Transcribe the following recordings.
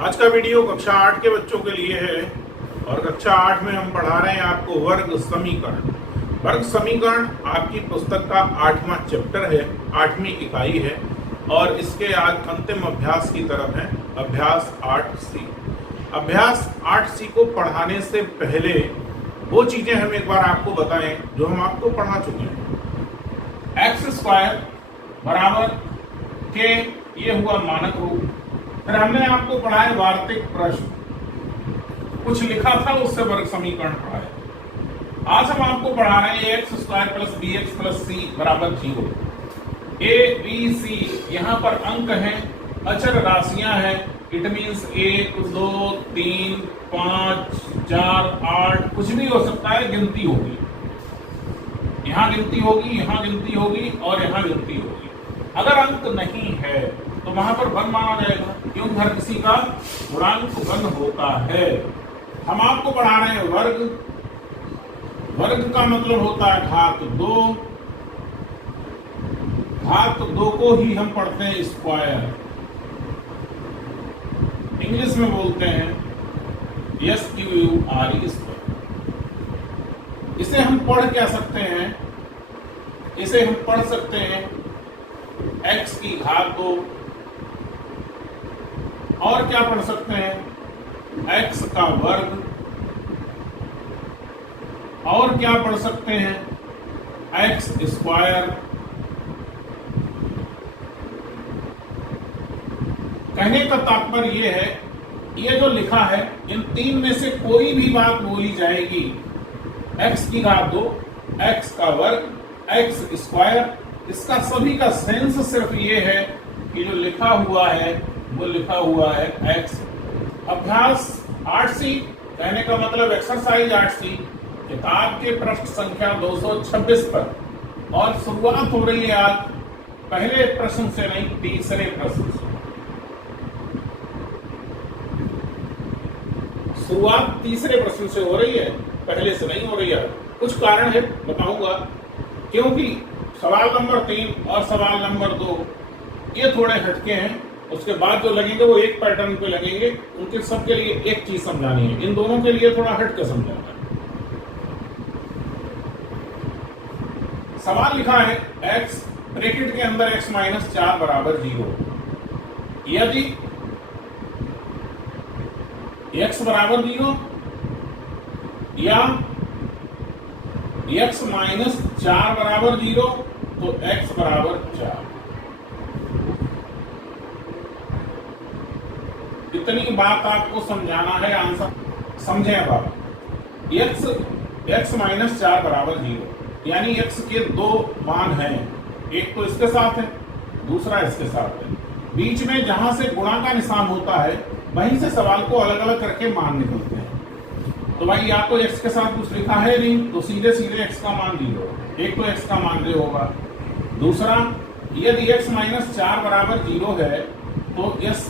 आज का वीडियो कक्षा 8 के बच्चों के लिए है और कक्षा 8 में हम पढ़ा रहे हैं आपको वर्ग समीकरण। वर्ग समीकरण आपकी पुस्तक का 8वां चैप्टर है, 8वीं इकाई है और इसके आज अंतिम अभ्यास की तरफ है, अभ्यास 8C। अभ्यास 8C को पढ़ाने से पहले वो चीजें हम एक बार आपको बताएं जो हम आपको पढ़ा चुके हैं। x² बराबर के ये हुआ मानक रूप। फिर हमने आपको पढ़ाया वार्तिक प्रश्न, कुछ लिखा था उससे वर्ग समीकरण पढ़ाया। आज हम आपको पढ़ा रहे हैं x² + bx + c बराबर 0। a b c यहाँ पर अंक हैं, अचर राशियां हैं। इट मीन्स 1 2 3 5 4 8 कुछ भी हो सकता है, गिनती होगी। यहाँ गिनती होगी, यहाँ गिनती होगी और यहाँ गिनती होगी। अगर अंक नहीं है तो वहां पर वन माना जाएगा, क्यों? हर किसी का गुणांक वन होता है। हम आपको पढ़ा रहे हैं वर्ग। वर्ग का मतलब होता है घात 2। घात 2 को ही हम पढ़ते हैं स्क्वायर, इंग्लिश में बोलते हैं SQURE स्क्वायर। इसे हम पढ़ क्या सकते हैं? इसे हम पढ़ सकते हैं x की घात 2 और क्या पढ़ सकते हैं x का वर्ग और क्या पढ़ सकते हैं x स्क्वायर। कहने का तात्पर्य यह है, ये जो लिखा है इन तीन में से कोई भी बात बोली जाएगी, x की घात 2, x का वर्ग, x स्क्वायर, इसका सभी का सेंस सिर्फ ये है कि जो लिखा हुआ है वो लिखा हुआ है x। अभ्यास 8C कहने का मतलब एक्सरसाइज 8C, किताब के पृष्ठ संख्या 226 पर। और शुरुआत हो रही है आज पहले प्रश्न से नहीं, तीसरे प्रश्न से। शुरुआत तीसरे प्रश्न से हो रही है, पहले से नहीं हो रही है। कुछ कारण है, बताऊंगा। क्योंकि सवाल नंबर 3 और सवाल नंबर 2 ये थोड़े हटके हैं। उसके बाद जो लगेंगे वो एक पैटर्न पे लगेंगे। उनके सबके लिए एक चीज समझानी है, इन दोनों के लिए थोड़ा हट के समझाना है। सवाल लिखा है x ब्रैकेट के अंदर x - 4 बराबर 0। यदि x बराबर 0 या x - 4 बराबर 0 तो x बराबर 4। इतनी बात आपको समझाना है, आंसर समझे अब आप। x - 4 बराबर 0 यानी x के दो मान हैं, एक तो इसके साथ है, दूसरा इसके साथ है। बीच में जहां से गुणा का निशान होता है वहीं से सवाल को अलग अलग करके मान निकलते हैं। तो भाई या तो x के साथ कुछ लिखा है नहीं तो सीधे सीधे x का मान 0, एक तो x का मान 0 होगा। दूसरा, यदि x - 4 बराबर 0 है तो इस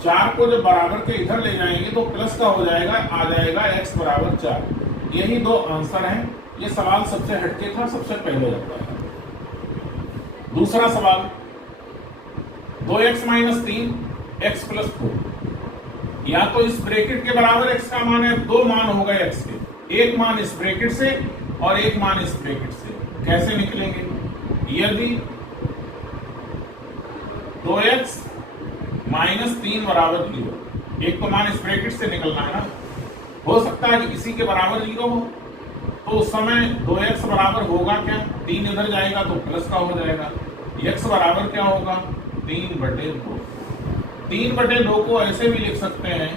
4 को जब बराबर के इधर ले जाएंगे तो प्लस का हो जाएगा, आ जाएगा x बराबर 4। यही दो आंसर हैं। ये सवाल सबसे हटके था, सबसे पहले लगता है। दूसरा सवाल, 2x - 3 x + 4। या तो इस ब्रैकेट के बराबर x का मान है, दो मान हो गए x के, एक मान इस ब्रैकेट से और एक मान इस ब्रैकेट से। कैसे निकलेंगे? यदि 2x - 3 बराबर 0, एक तो मान इस ब्रैकेट से निकलना है ना, हो सकता है कि किसी के बराबर 0 हो, तो उस समय 2x बराबर होगा क्या? 3 इधर जाएगा तो प्लस का हो जाएगा। x बराबर क्या होगा? 3/2। 3/2 को ऐसे भी लिख सकते हैं,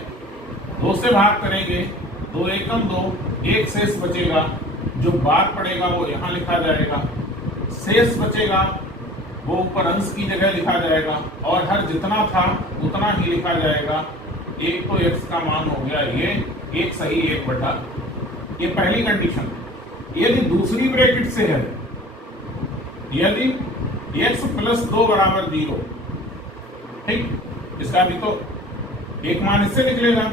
2 से भाग करेंगे, 2 एकम 2, 1 शेष बचेगा। जो बाद पड़ेगा वो यहाँ लिखा जाएगा, शेष बचेगा वो ऊपर अंश की जगह लिखा जाएगा और हर जितना था उतना ही लिखा जाएगा। एक तो x का मान हो गया ये, एक सही 1/, ये पहली कंडीशन। यदि दूसरी ब्रैकेट से है, यदि x + 2 बराबर 0, ठीक, इसका भी तो एक मान इससे निकलेगा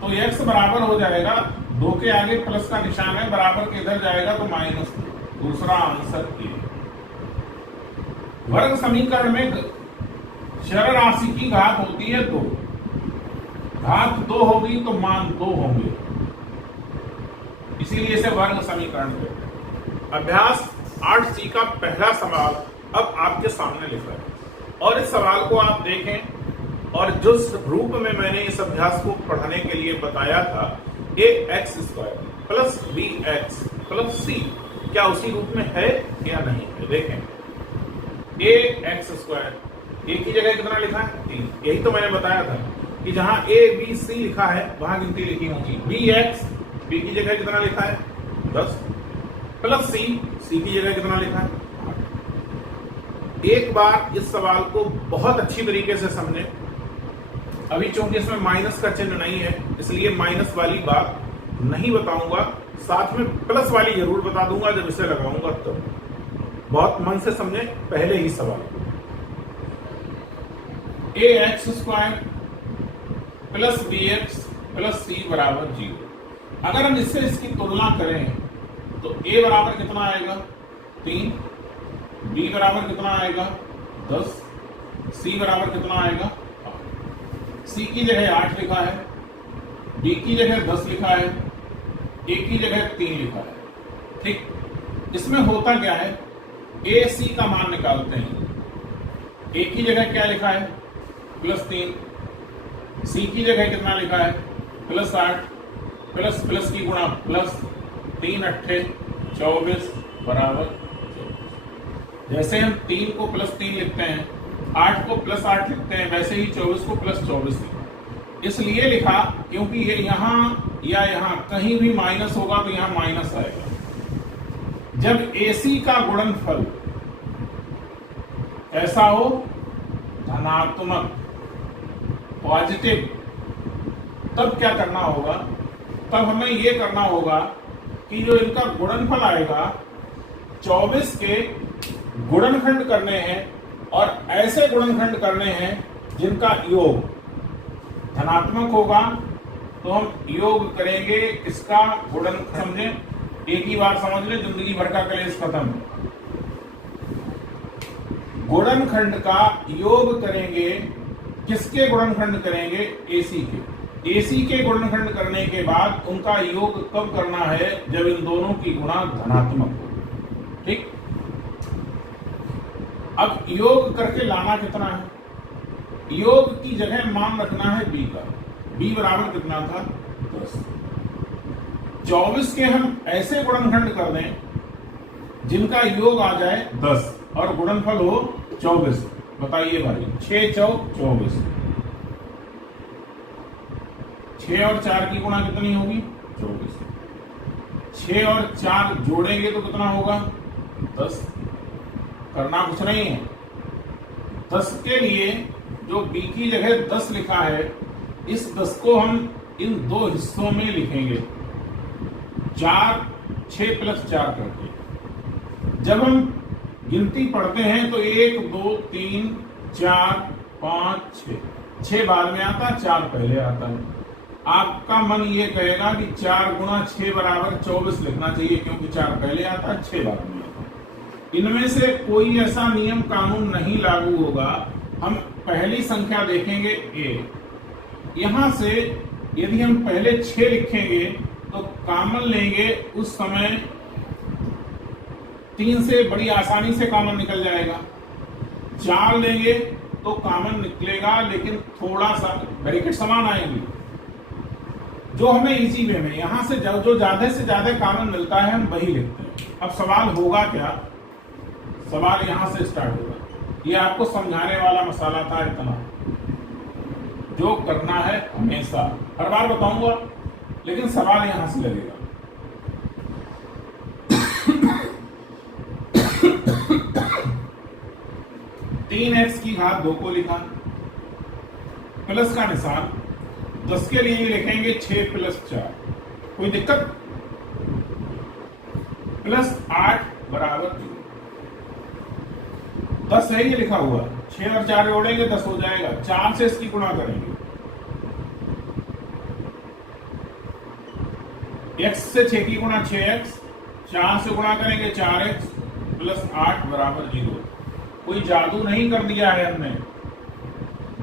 तो x बराबर हो जाएगा, 2 के आगे प्लस का निशान है, बराबर के इधर जाएगा तो -2। दूसरा आंसर ए। वर्ग समीकरण में चर राशि की घात होती है 2। घात 2 होगी तो मान 2 होंगे, इसीलिए इसे वर्ग समीकरण कहते हैं। अभ्यास 8C का पहला सवाल अब आपके सामने लिखा है और इस सवाल को आप देखें और जिस रूप में मैंने इस अभ्यास को पढ़ने के लिए बताया था, ax² plus bx plus c, क्या उसी रूप में है या नहीं है। देखें, ax², a की जगह कितना लिखा है 3, यही तो मैंने बताया था कि जहां a b c लिखा है वहां गिनती लिखी होगी। bx, b की जगह कितना लिखा है 10, प्लस c, c की जगह कितना लिखा है 8। एक बार इस सवाल को बहुत अच्छी तरीके से समझें। अभी चूंकि इसमें माइनस का चिन्ह नहीं है इसलिए माइनस वाली बात नहीं बताऊंगा, साथ में प्लस वाली जरूर बता दूंगा जब इसे लगाऊंगा तब। तो बहुत मन से समझें पहले ही सवाल। ax² plus bx plus c बराबर 0। अगर हम इससे इसकी तुलना करें तो a बराबर कितना आएगा 3, b बराबर कितना आएगा 10, c बराबर कितना आएगा 8। c की जगह 8 लिखा है, b की जगह 10 लिखा है, a की जगह 3 लिखा है। ठीक, इसमें होता क्या है, a c का मान निकालते हैं। a की जगह क्या लिखा है प्लस 3, c की जगह कितना लिखा है प्लस 8, प्लस प्लस की गुणा प्लस 3 8 24 बराबर 24। जैसे हम 3 को प्लस 3 लिखते हैं, 8 को प्लस 8 लिखते हैं, वैसे ही 24 को प्लस 24 लिखा। इसलिए लिखा क्योंकि ये यहाँ या यहाँ कहीं भी माइनस होगा तो यहाँ माइनस आएगा। जब AC का गुणनफल ऐसा हो धनात्मक पॉजिटिव, तब क्या करना होगा, तब हमें ये करना होगा कि जो इनका गुणनफल आएगा 24 के गुणनखंड करने हैं और ऐसे गुणनखंड करने हैं जिनका योग धनात्मक होगा। तो हम योग करेंगे इसका गुणन, समझे, एक ही बार समझ ले, जिंदगी भर का कलेश खत्म। गुणनखंड का योग करेंगे, किसके गुणनखंड करेंगे AC के। AC के गुणनखंड करने के बाद उनका योग कब करना है, जब इन दोनों की गुणा धनात्मक हो। ठीक, अब योग करके लाना कितना है, योग की जगह मान रखना है b का। b बराबर कितना था 10। 24 के हम ऐसे गुणनखंड कर दें जिनका योग आ जाए 10 और गुणनफल हो 24। बताइए भाई, 6 चौक 24, 6 और 4 की गुणा कितनी होगी 24। 6 और 4 जोड़ेंगे तो कितना होगा 10। करना कुछ नहीं है। 10 के लिए जो b की जगह 10 लिखा है, इस 10 को हम इन दो हिस्सों में लिखेंगे, 4 6 प्लस 4 करके। जब हम गिनती पढ़ते हैं तो 1 2 3 4 5 6 बाद में आता, 4 पहले आता है। आपका मन ये कहेगा कि 4 गुणा 6 बराबर 24 लिखना चाहिए, क्योंकि 4 पहले आता है 6 बाद में आता। इनमें से कोई ऐसा नियम कानून नहीं लागू होगा। हम पहली संख्या देखेंगे a, यहां से यदि हम पहले 6 लिखेंगे तो कॉमन लेंगे, उस समय 3 से बड़ी आसानी से कॉमन निकल जाएगा। 4 लेंगे तो कॉमन निकलेगा, लेकिन थोड़ा सा ब्रैकेट समान आएंगी, जो हमें इजी वे में यहां से जो ज्यादा से ज्यादा कॉमन मिलता है हम वही लिखते हैं। अब सवाल होगा क्या, सवाल यहां से स्टार्ट होगा। ये आपको समझाने वाला मसाला था, इतना जो करना है हमेशा, हर बार बताऊंगा, लेकिन सवाल यहां से लगेगा। 3x की घात 2 को लिखा, प्लस का निशान, 10 के लिए लिखेंगे 6 प्लस 4, कोई दिक्कत, प्लस 8 बराबर 0। 10 है ये लिखा हुआ, 6 और 4 जोड़ेंगे 10 हो जाएगा। 4 से इसकी गुणा करेंगे, x से 6 की गुणा 6x, 4 से गुणा करेंगे 4x प्लस 8 बराबर 0। कोई जादू नहीं कर दिया है हमने,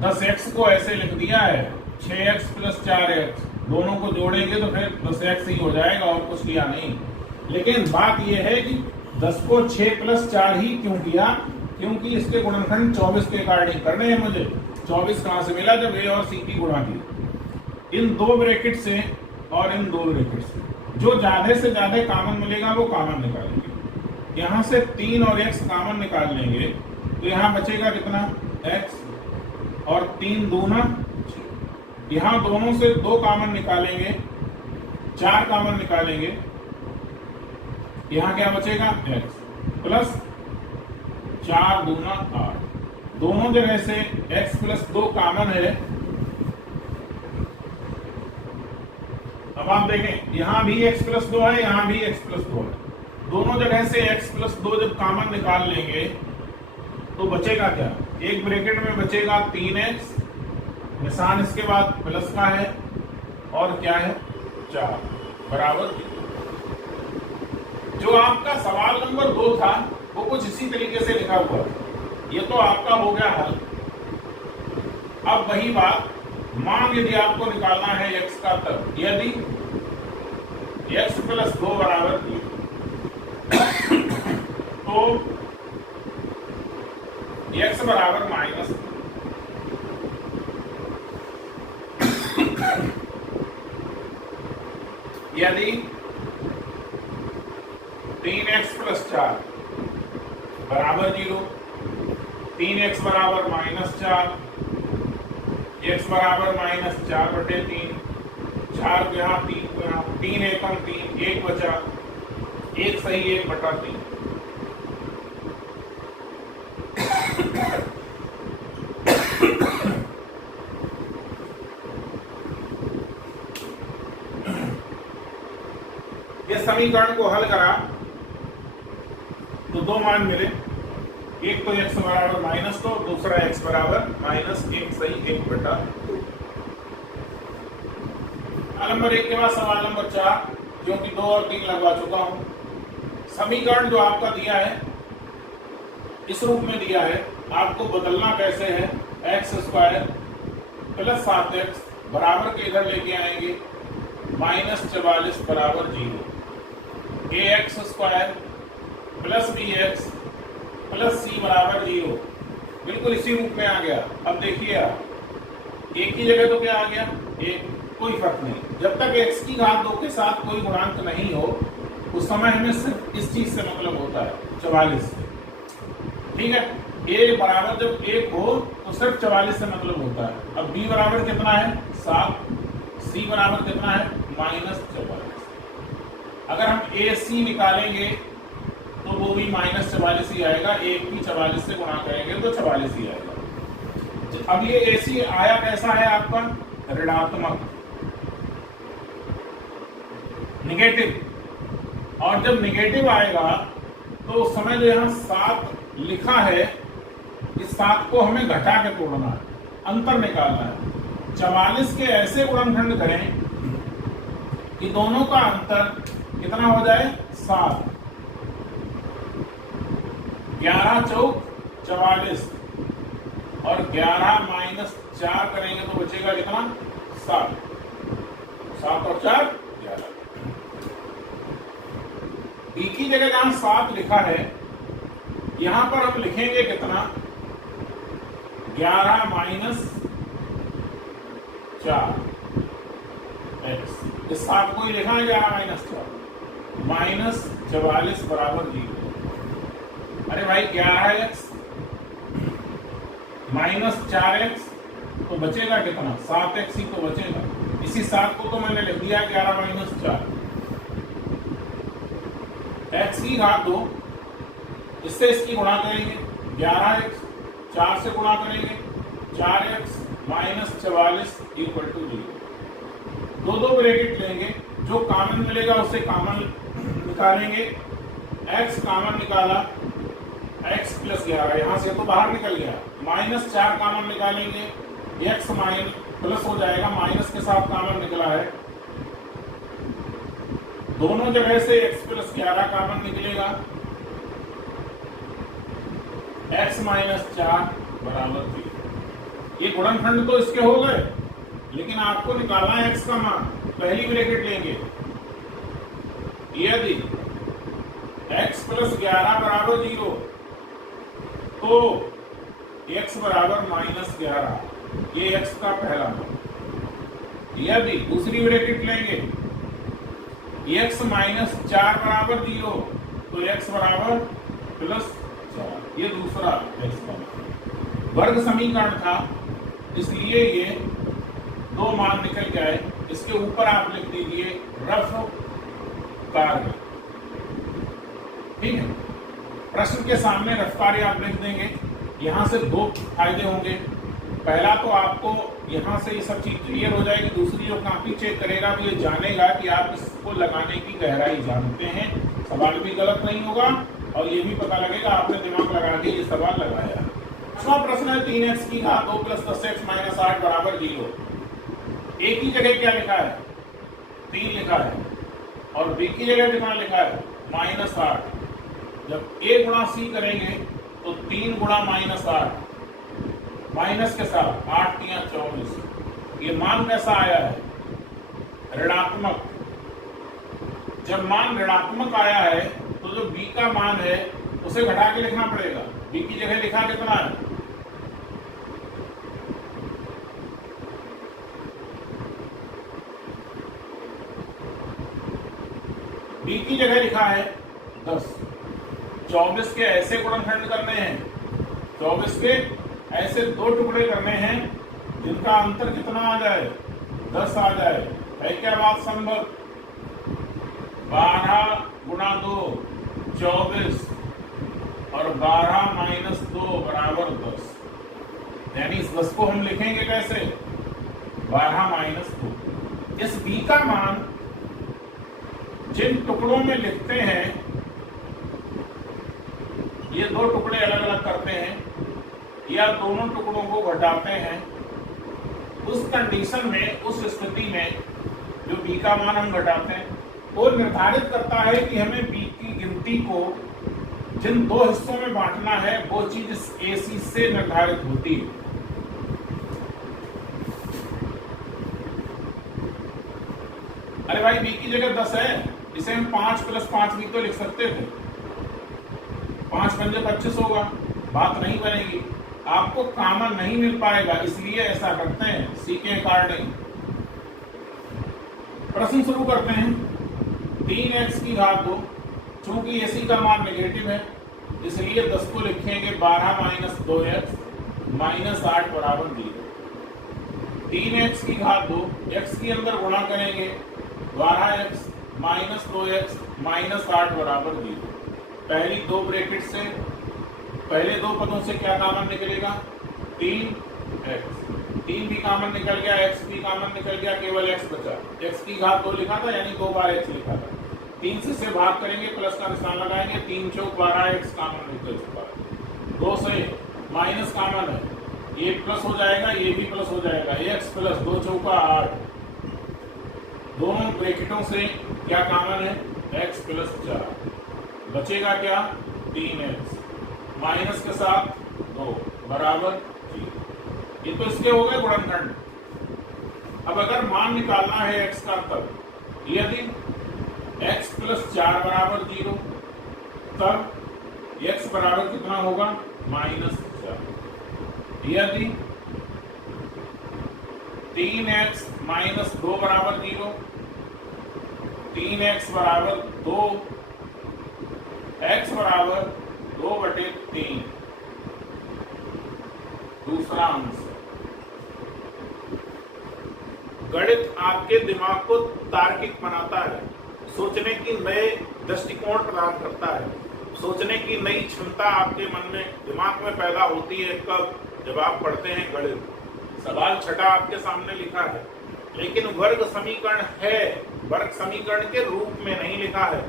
10x को ऐसे लिख दिया है 6x प्लस 4x, दोनों को जोड़ेंगे तो फिर 10x ही हो जाएगा और कुछ किया नहीं। लेकिन बात यह है कि 10 को 6 प्लस 4 ही क्यों किया, क्योंकि इसके गुणनखंड 24 के अकॉर्डिंग करने हैं मुझे। 24 कहां से मिला, जब a और c की गुणा की। इन दो ब्रैकेट से और इन दो ब्रैकेट से जो ज्यादा से ज्यादा कॉमन मिलेगा वो कॉमन निकालेंगे। यहां से 3 और x कॉमन निकाल लेंगे तो यहां बचेगा कितना, x और 3 दूना 6। यहां दोनों से 2 कॉमन निकालेंगे, 4 कॉमन निकालेंगे, यहां क्या बचेगा, x प्लस 4 दूना 8। दोनों जगह से x प्लस 2 कॉमन है। अब आप देखें यहां भी x प्लस 2 है, यहां भी x प्लस 2 है। दोनों जगह से x प्लस 2 जब कॉमन निकाल लेंगे तो बचेगा क्या, एक ब्रैकेट में बचेगा 3x, निशान इसके बाद प्लस का है और क्या है 4 बराबर। जो आपका सवाल नंबर 2 था वो कुछ इसी तरीके से लिखा हुआ है, ये तो आपका हो गया हल। अब वही बात, मान यदि आपको निकालना है x का, तब यदि x प्लस 2 बराबर 3 तो x बराबर माइनस, यदि 3x प्लस 4 बराबर 0, 3x बराबर माइनस 4, x बराबर माइनस 4/3, 4 को यहाँ 3 को यहाँ, 3 एकम 3, 1 बचा, 1 सही 1/3। ये समीकरण को हल करा तो 2 मान मिले, एक तो x बराबर माइनस 2, दूसरा x बराबर माइनस 1 सही 1/2। नंबर 1 के बाद सवाल नंबर 4, जो कि 2 और 3 लगवा चुका हूं। समीकरण जो आपका दिया है इस रूप में दिया है, आपको बदलना कैसे है, x² प्लस 7x बराबर के इधर लेके आएंगे -44 बराबर 0, ax² plus bx plus c बराबर 0, बिल्कुल इसी रूप में आ गया। अब देखिए आप, एक की जगह तो क्या आ गया, एक, कोई फर्क नहीं। जब तक x की घात 2 के साथ कोई गुणांक नहीं हो उस समय हमें सिर्फ इस चीज से मतलब होता है, 44 से। ठीक है, a बराबर जब 1 हो तो सिर्फ 44 से मतलब होता है। अब b बराबर कितना है 7, c बराबर कितना है -44। अगर हम ac निकालेंगे तो वो भी -44 ही आएगा, 1 की 44 से गुणा करेंगे तो 44 ही आएगा। अब ये ac आया कैसा है आपका, ऋणात्मक, निगेटिव। और जब निगेटिव आएगा तो उस समय जो यहाँ 7 लिखा है, इस 7 को हमें घटा के तोड़ना है, अंतर निकालना है। 44 के ऐसे गुणनखंड करें कि दोनों का अंतर कितना हो जाए 7, 11 चौक 44 और 11 माइनस 4 करेंगे तो बचेगा कितना 7, 7 और 4 11। बी की जगह जहां 7 लिखा है यहां पर हम लिखेंगे कितना 11 माइनस 4 x, इस 7 को ही लिखा है 11 माइनस 4, -44 बराबर 0। अरे भाई 11x -4x तो बचेगा कितना 7x ही तो बचेगा। इसी 7 को तो मैंने लिख दिया 11 माइनस 4, x की घात 2, इससे इसकी गुणा करेंगे 11x, 4 से गुणा करेंगे 4x -44 = 0। दो ब्रैकेट लेंगे, जो कॉमन मिलेगा उसे कॉमन निकालेंगे, x कॉमन निकाला, x प्लस 11 यहां से तो बाहर निकल गया, -4 कॉमन निकालेंगे, x माइनस प्लस हो जाएगा, माइनस के साथ कॉमन निकला है, दोनों जगह से x प्लस 11 कॉमन निकलेगा, x -4 बराबर 3। ये गुणनखंड तो इसके हो गए। लेकिन आपको निकालना है x का मान। पहली ब्रैकेट लेंगे, यदि x + 11 बराबर 0 तो x बराबर -11, ये x का पहला मान। यदि दूसरी ब्रैकेट लेंगे, x - 4 बराबर 0 तो x बराबर +4, ये दूसरा x का मान। वर्ग समीकरण था, इसलिए ये दो मान निकल के आए। इसके ऊपर आप लिख दीजिए रफ कार्य, ठीक है। प्रश्न के सामने रफ कार्य आप लिख देंगे। यहां से दो फायदे होंगे। पहला तो आपको यहां से ये सब चीज क्लियर हो जाएगी। दूसरी जो कॉपी चेक करेगा वो ये जानेगा कि आप इसको लगाने की गहराई जानते हैं, सवाल भी गलत नहीं होगा और ये भी पता लगेगा आपने दिमाग लगा के ये सवाल लगाया। पांचवा प्रश्न है 3x की घात 2 + 10x - 8 बराबर 0। a की जगह क्या लिखा है? 3 लिखा है और b की जगह कितना लिखा है? -8। जब a गुणा c करेंगे तो 3 × -8 माइनस के साथ 8 × 3 = 24। ये मान कैसा आया है? ऋणात्मक। जब मान ऋणात्मक आया है तो जो b का मान है उसे घटा के लिखना पड़ेगा। b की जगह लिखा कितना है? b की जगह लिखा है 10। 24 के ऐसे गुणनखंड करने हैं, 24 के ऐसे दो टुकड़े करने हैं जिनका अंतर कितना आ जाए? 10 आ जाए। है क्या बात संभव? 12 × 2 24 और 12 - 2 बराबर 10। यानी इस 10 को हम लिखेंगे कैसे? 12 - 2। इस b का मान जिन टुकड़ों में लिखते हैं, ये दो टुकड़े अलग अलग करते हैं या दोनों टुकड़ों को घटाते हैं, उस कंडीशन में, उस स्थिति में जो b का मान हम घटाते हैं वो निर्धारित करता है कि हमें b की गिनती को जिन दो हिस्सों में बांटना है वो चीज इस AC से निर्धारित होती है। अरे भाई b की जगह 10 है, इसे हम 5 + 5 भी तो लिख सकते थे। 5 × 5 = 25 होगा, बात नहीं बनेगी। आपको कॉमन नहीं मिल पाएगा, इसलिए ऐसा करते हैं सी के अकॉर्डिंग। प्रश्न शुरू करते हैं। 3x की घात 2, चूंकि AC का मान नेगेटिव है इसलिए 10 को लिखेंगे 12 - 2x - 8 बराबर 0। 3x की घात 2, x के अंदर गुणा करेंगे 12x - 2x - 8 बराबर 0। पहली दो ब्रैकेट से, पहले दो पदों से क्या कॉमन निकलेगा? 3x। 3 भी कॉमन निकल गया, x भी कॉमन निकल गया, केवल x बचा। x की घात 2 लिखा था यानी 2 बार x लिखा था। 3 से भाग करेंगे, प्लस का निशान लगाएंगे, 3 × 4 = 12x कॉमन निकल चुका है। 2 से माइनस कॉमन है, ये प्लस हो जाएगा, ये भी प्लस हो जाएगा। x + 2 × 4 = 8। दोनों ब्रैकेटों से क्या कॉमन है? x + 4। बचेगा क्या? 3x माइनस के साथ 2 बराबर 0। ये तो इसके हो गए गुणनखंड। अब अगर मान निकालना है x का, तब यदि x + 4 बराबर 0 तब x बराबर कितना होगा? -4। यदि 3x - 2 बराबर 0, 3x बराबर 2, x बराबर 2/3। दूसरा आंसर। गणित आपके दिमाग को तार्किक बनाता है, सोचने की नए दृष्टिकोण प्रदान करता है, सोचने की नई क्षमता आपके मन में, दिमाग में पैदा होती है। कब? जब आप पढ़ते हैं गणित। सवाल छठा आपके सामने लिखा है, लेकिन वर्ग समीकरण है, वर्ग समीकरण के रूप में नहीं लिखा है।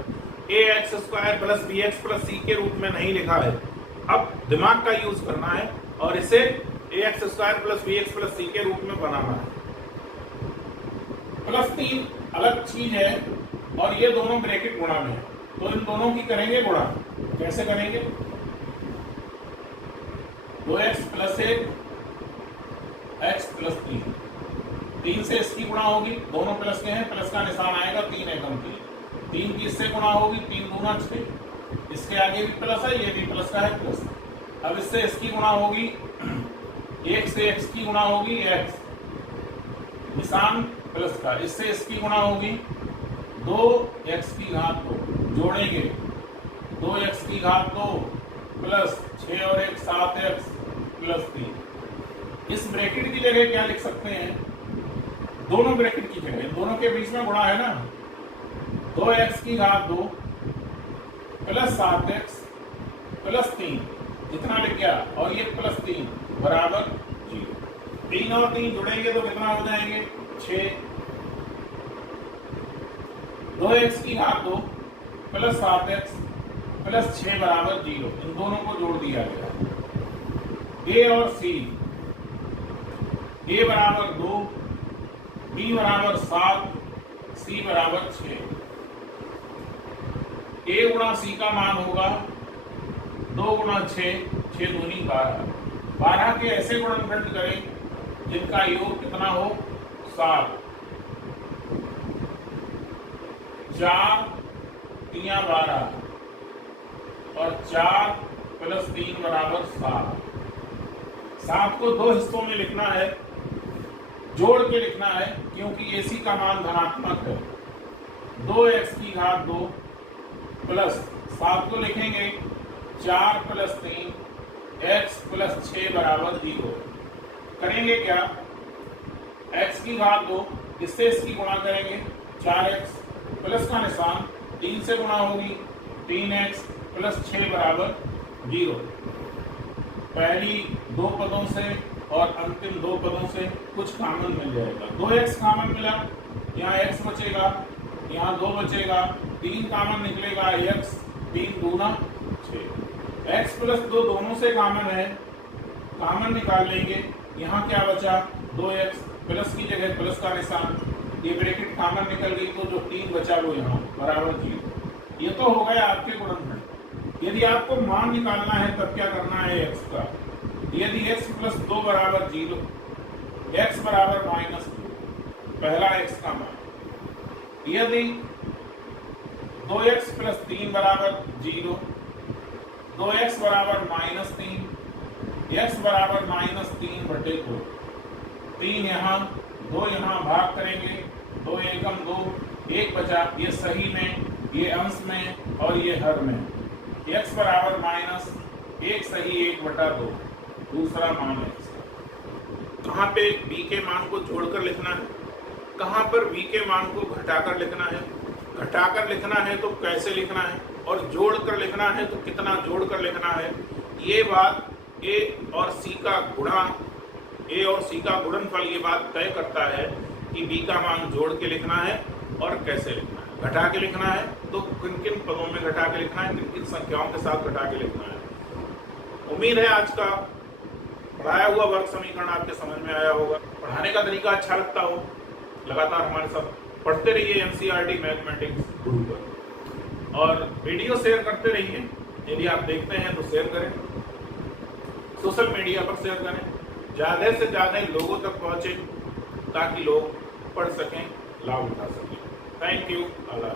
ax² + bx + c के रूप में नहीं लिखा है। अब दिमाग का यूज करना है और इसे ax² + bx + c के रूप में बनाना है। +3 अलग चीज है और ये दोनों ब्रैकेट गुणा में है, तो इन दोनों की करेंगे गुणा। कैसे करेंगे? 2x + 1 x + 3 3 से इसकी गुणा होगी, दोनों प्लस के हैं, प्लस का निशान आएगा, 3 एकम 3 की इससे गुणा होगी, 3 दूना 6, इसके आगे भी प्लस है, ये भी प्लस का है, प्लस। अब इससे इसकी गुणा होगी, 1 से x की गुणा होगी, x निशान प्लस का, इससे इसकी गुणा होगी 2x की घात 2, जोड़ेंगे 2x की घात 2 प्लस 6 और 1 7x प्लस 3। इस ब्रैकेट की जगह क्या लिख सकते हैं, दोनों ब्रैकेट की जगह, दोनों के बीच में गुणा है ना, 2x की घात 2 प्लस 7x प्लस 3, इतना लिख गया, और ये प्लस 3 बराबर 0। 3 और 3 जुड़ेंगे तो कितना हो जाएंगे, 6। 2x की घात 2 प्लस 7x प्लस 6 बराबर 0, इन दोनों को जोड़ दिया गया। a और c, a बराबर 2, b बराबर 7, c बराबर 6। a गुणा c का मान होगा 2 गुणा 6, 6 दूनी 12। 12 के ऐसे गुणनखंड करें जिनका योग कितना हो, 7। 4 3 12 और 4 प्लस 3 बराबर 7। 7 को 2 हिस्सों में लिखना है, जोड़ के लिखना है, क्योंकि AC का मान धनात्मक है। 2x की घात 2 प्लस 7 को लिखेंगे 4 प्लस 3 x प्लस 6 बराबर 0। करेंगे क्या, x की घात 2, इससे इसकी गुणा करेंगे, 4x प्लस का निशान 3 से गुणा होगी, 3x प्लस 6 बराबर 0। पहली 2 पदों से और अंतिम 2 पदों से कुछ कॉमन मिल जाएगा। 2x कॉमन मिला, यहाँ x बचेगा, यहाँ 2 बचेगा, 3 कॉमन निकलेगा, x 3 दूना 6। x प्लस 2 दोनों से कॉमन है, कॉमन निकाल लेंगे, यहाँ क्या बचा, 2x प्लस की जगह प्लस का निशान, ये ब्रैकेट कॉमन निकल गई, तो जो 3 बचा वो यहाँ बराबर 0। ये तो हो गया आपके गुणनखंड। यदि आपको मान निकालना है तब क्या करना है, x का, यदि x प्लस 2 बराबर 0, x बराबर -2, पहला x का मान। यदि 2x प्लस 3 बराबर 0, 2x बराबर -3, x बराबर -3 बटे 2, 3 यहाँ 2 यहाँ, भाग करेंगे, 2 एकम 2, 1 बचा, ये सही में, ये अंश में और ये हर में। x बराबर -1 सही 1 बटा 2, दूसरा मान x। कहाँ पे b के मान को जोड़कर लिखना है, कहाँ पर b के मान को घटाकर लिखना है, घटाकर लिखना है तो कैसे लिखना है, और जोड़कर लिखना है तो कितना जोड़कर लिखना है, ये बात a और c का गुणा, a और c का गुणनफल ये बात तय करता है कि b का मान जोड़ के लिखना है और कैसे लिखना है। घटा के लिखना है तो किन किन पदों में घटा के लिखना है, किन किन संख्याओं के साथ घटा के लिखना है। उम्मीद है आज का पढ़ाया हुआ वर्ग समीकरण आपके समझ में आया होगा, पढ़ाने का तरीका अच्छा लगता हो। लगातार हमारे साथ पढ़ते रहिए NCERT मैथमेटिक्स गुरु पर, और वीडियो शेयर करते रहिए। यदि आप देखते हैं तो शेयर करें, सोशल मीडिया पर शेयर करें, ज़्यादा से ज़्यादा लोगों तक पहुँचे ताकि लोग पढ़ सकें, लाभ उठा सकें। Thank you. अल्लाह।